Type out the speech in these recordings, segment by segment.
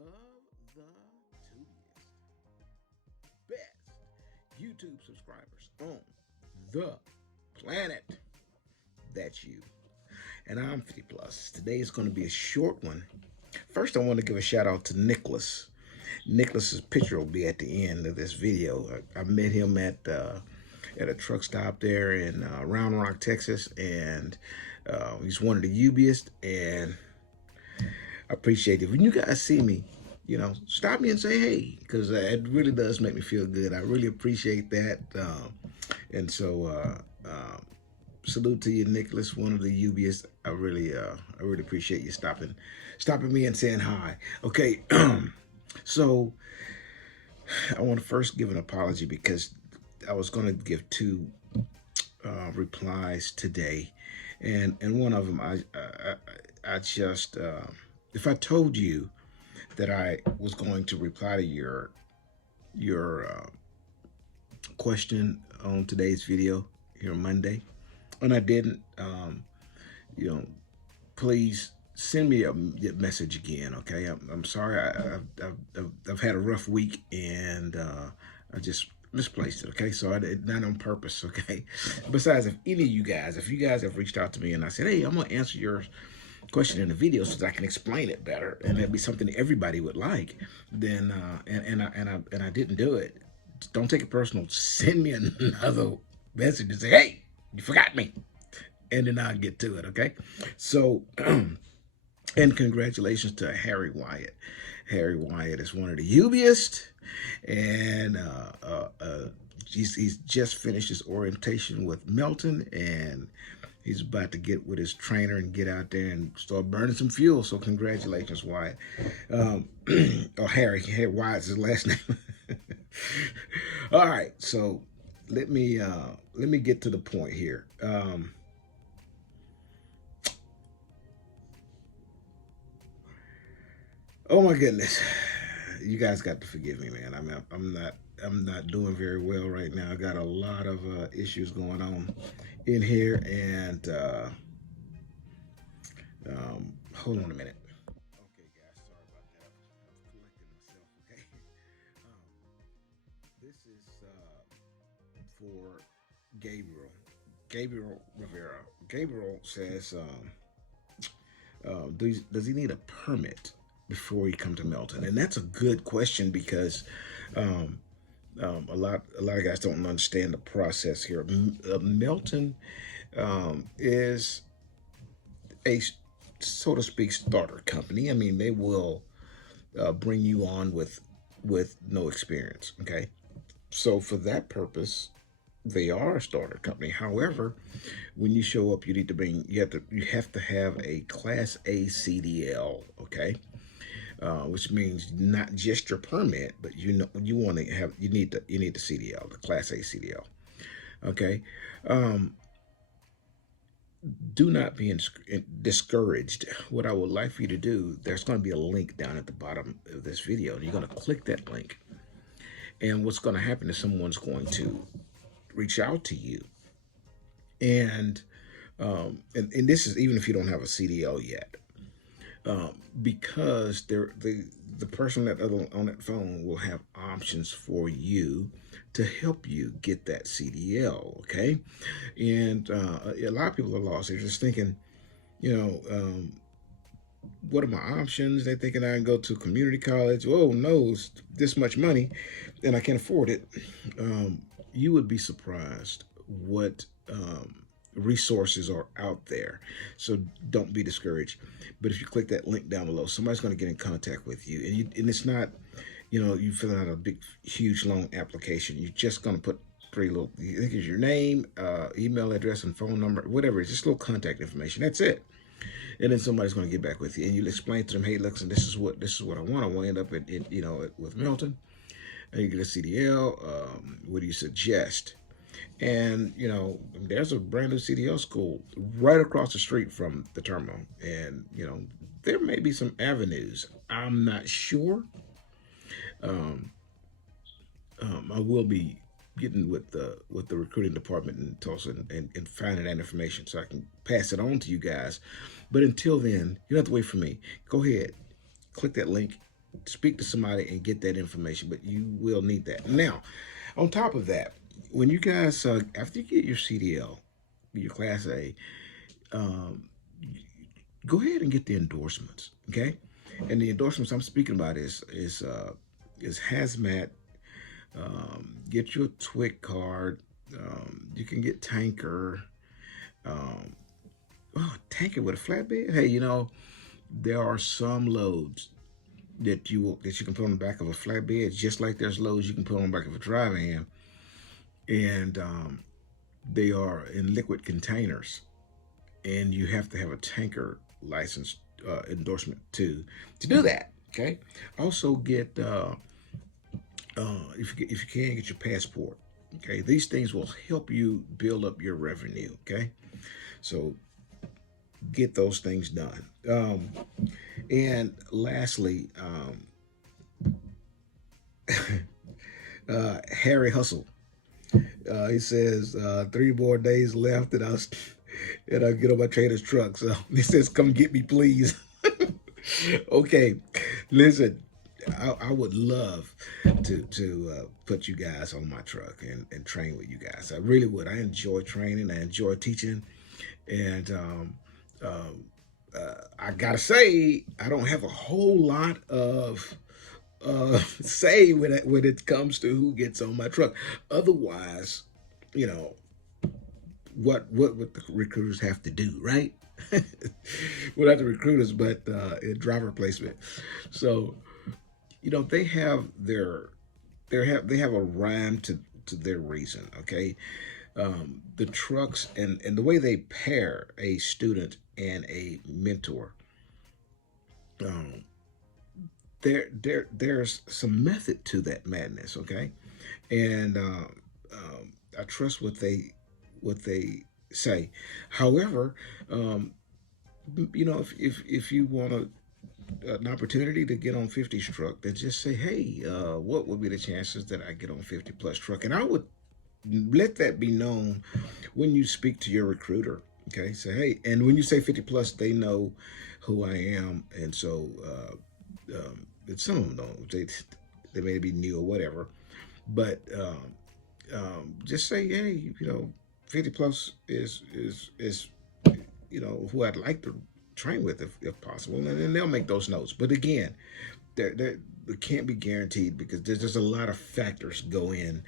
of the tubiest, best YouTube subscribers on the planet. That's you. And I'm 50 plus. Today is going to be a short one. First, I want to give a shout out to Nicholas. Nicholas's picture will be at the end of this video. I met him at a truck stop there in Round Rock, Texas, and he's one of the Ubiest, and I appreciate it. When you guys see me, stop me and say hey, because it really does make me feel good. I really appreciate that. And so, salute to you, Nicholas, one of the Ubiest. I really appreciate you stopping me and saying hi. Okay, so I want to first give an apology because I was going to give two replies today, and one of them I just if I told you that I was going to reply to your question on today's video here Monday, and I didn't, you know, please send me a message again. Okay, I'm sorry. I've had a rough week, and I just misplaced it. Okay, so I did not on purpose. Okay. Besides, if you guys have reached out to me and I said, hey, I'm gonna answer your question in the video so that I can explain it better, and it'd be something that everybody would like, then I didn't do it. Don't take it personal. Send me another message and say, hey, you forgot me, and then I'll get to it. Okay. So and congratulations to Harry Wyatt. Harry Wyatt is one of the Ubiest, and he's just finished his orientation with Melton, and he's about to get with his trainer and get out there and start burning some fuel. So congratulations, Wyatt. Or Harry Wyatt's his last name. All right, so let me get to the point here. Oh my goodness, you guys got to forgive me, man. I'm not doing very well right now. I got a lot of issues going on in here, and hold on a minute. Okay, guys, sorry about that. I'm collecting myself. Okay, this is for Gabriel. Gabriel Rivera. Gabriel says, does he need a permit before he come to Melton? And that's a good question because um, a lot of guys don't understand the process here. Melton is a, so to speak, starter company. I mean, they will bring you on with no experience. Okay, so for that purpose, they are a starter company. However, when you show up, you have to have a Class A CDL. Okay, which means not just your permit, but you need the CDL, the Class A CDL. Okay, um, do not be discouraged. What I would like for you to do, there's going to be a link down at the bottom of this video, and you're going to click that link. And what's going to happen is someone's going to reach out to you, and and this is even if you don't have a CDL yet, because the person on that phone will have options for you to help you get that CDL. Okay, and a lot of people are lost. They're just thinking, you know, what are my options? They're thinking I can go to community college. Oh no, it's this much money, and I can't afford it. You would be surprised what resources are out there. So don't be discouraged. But if you click that link down below, somebody's going to get in contact with you, and it's not, you fill out a big, huge, long application. You're just going to put pretty little. I think it's your name, email address, and phone number, whatever. It's just a little contact information. That's it. And then somebody's going to get back with you, and you'll explain to them, hey, look, this is what I want. I want to end up with Melton, and you get a CDL. What do you suggest? And there's a brand new CDL school right across the street from the terminal, and there may be some avenues. I'm not sure. Um, I will be getting with the recruiting department in Tulsa and finding that information so I can pass it on to you guys. But until then, you don't have to wait for me. Go ahead, click that link, speak to somebody and get that information, but you will need that. Now, on top of that, when you guys, after you get your CDL, your Class A, um, go ahead and get the endorsements, okay? And the endorsements I'm speaking about is hazmat. Get your TWIC card. You can get tanker. Um, oh, tanker with a flatbed. Hey, there are some loads that you can put on the back of a flatbed, just like there's loads you can put on the back of a dry van, and they are in liquid containers, and you have to have a tanker license endorsement to do that. Okay. Also get if you can get your passport. Okay, these things will help you build up your revenue. Okay, so get those things done. And lastly, Harry Hustle. He says 3 more days left, and I'll get on my trailer's truck. So he says, "Come get me, please." Okay, listen. I would love to put you guys on my truck and train with you guys. I really would. I enjoy training. I enjoy teaching, and I gotta say, I don't have a whole lot of say when it comes to who gets on my truck. Otherwise, you know, what would the recruiters have to do, right? Well, not the recruiters, but in driver placement. So they have they have a rhyme to their reason. Okay, the trucks and the way they pair a student and a mentor. Um, there's some method to that madness. Okay, and I trust what they say. However, um, if you want an opportunity to get on 50's truck, then just say, hey, what would be the chances that I get on 50 plus truck? And I would let that be known when you speak to your recruiter. Okay, say, hey, and when you say 50 plus, they know who I am, and so some of them don't. They may be new or whatever, but just say, hey, 50 plus is who I'd like to train with if possible, and then they'll make those notes. But again, it can't be guaranteed because there's just a lot of factors go in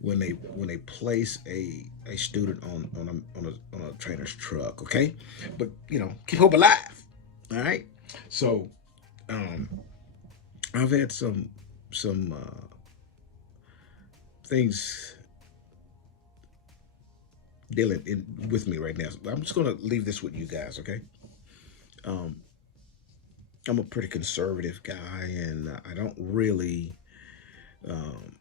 when they place a student on a trainer's truck. Okay, but keep hope alive. All right. So um, I've had some things with me right now. I'm just gonna leave this with you guys. Okay. Um, I'm a pretty conservative guy, and I don't really um,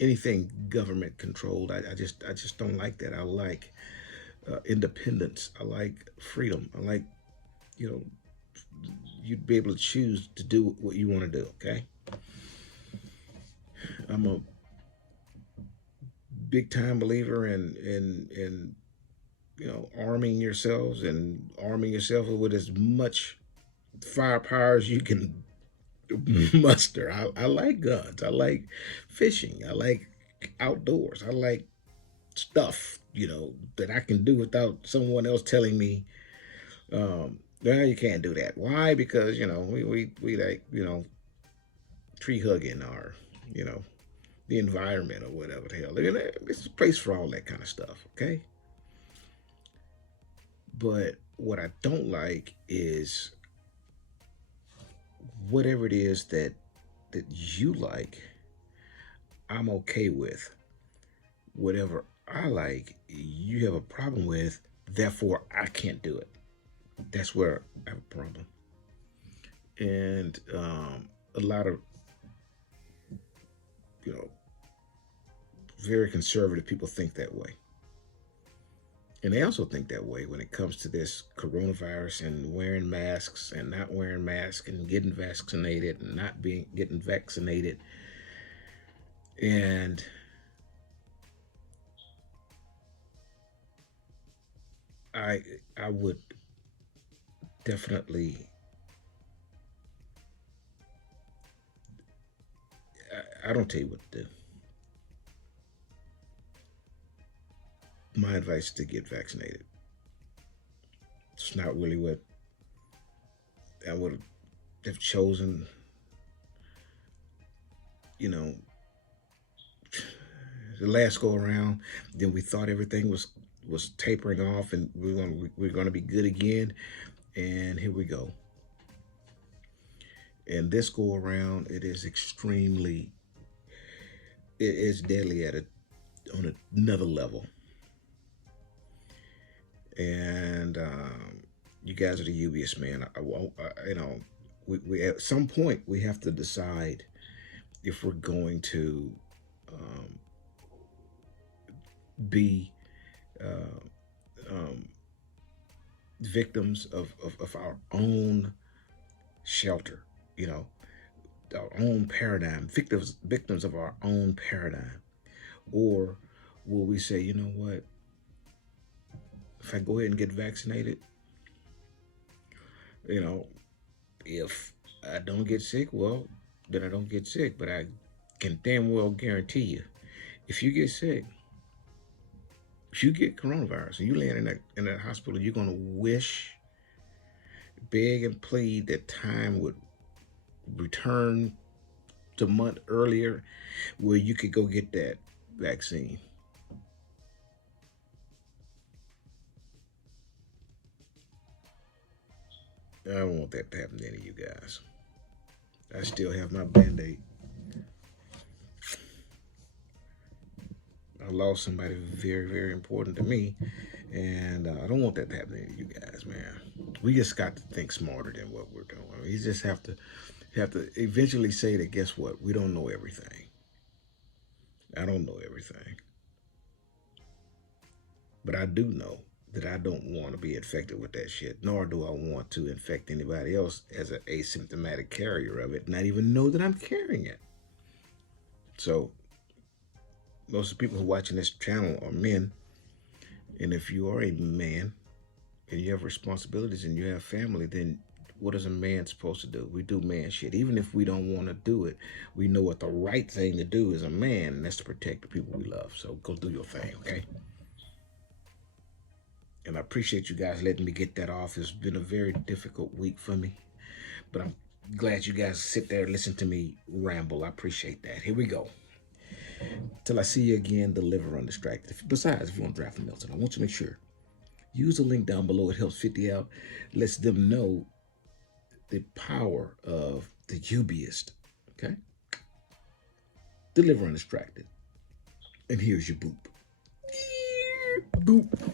anything government controlled. I just don't like that. I like independence. I like freedom. I like you know you'd be able to choose to do what you want to do. Okay, I'm a big time believer in arming yourself with as much firepower as you can muster. I like guns. I like fishing. I like outdoors. I like stuff, that I can do without someone else telling me, no, you can't do that. Why? Because, we like, tree hugging or, you know, the environment or whatever the hell. It's a place for all that kind of stuff, okay? But what I don't like is whatever it is that you like, I'm okay with. Whatever I like, you have a problem with, therefore I can't do it. That's where I have a problem. And a lot of, you know, very conservative people think that way. And they also think that way when it comes to this coronavirus and wearing masks and not wearing masks and getting vaccinated and not being getting vaccinated. And I I would definitely I don't tell you what to do. My advice is to get vaccinated. It's not really what I would have chosen, you know, the last go around. Then we thought everything was tapering off and we're gonna be good again. And here we go. And this go around, it is extremely, it is deadly on another level. And you guys are the UBS, man. We at some point we have to decide if we're going to um, be uh, um, victims of our own shelter, you know, our own paradigm, victims of our own paradigm, or will we say, you know what, if I go ahead and get vaccinated, you know, if I don't get sick, well, then I don't get sick. But I can damn well guarantee you, if you get sick, if you get coronavirus and you land in that hospital, you're gonna wish, beg, and plead that time would return to a month earlier, where you could go get that vaccine. I don't want that to happen to any of you guys. I still have my Band-Aid. I lost somebody very, very important to me, and I don't want that to happen to you guys, man. We just got to think smarter than what we're doing. We just have to eventually say that. Guess what? We don't know everything. I don't know everything, but I do know that I don't want to be infected with that shit, nor do I want to infect anybody else as an asymptomatic carrier of it, not even know that I'm carrying it. So most of the people who are watching this channel are men, and if you are a man and you have responsibilities and you have family, then what is a man supposed to do? We do man shit. Even if we don't want to do it, we know what the right thing to do as a man, and that's to protect the people we love. So go do your thing, okay? And I appreciate you guys letting me get that off. It's been a very difficult week for me, but I'm glad you guys sit there and listen to me ramble. I appreciate that. Here we go. Till I see you again, deliver undistracted. Besides, if you want to drive from Melton, I want you to make sure. Use the link down below. It helps 50 out. Lets them know the power of the UBist. Okay? Deliver undistracted. And here's your boop. Boop.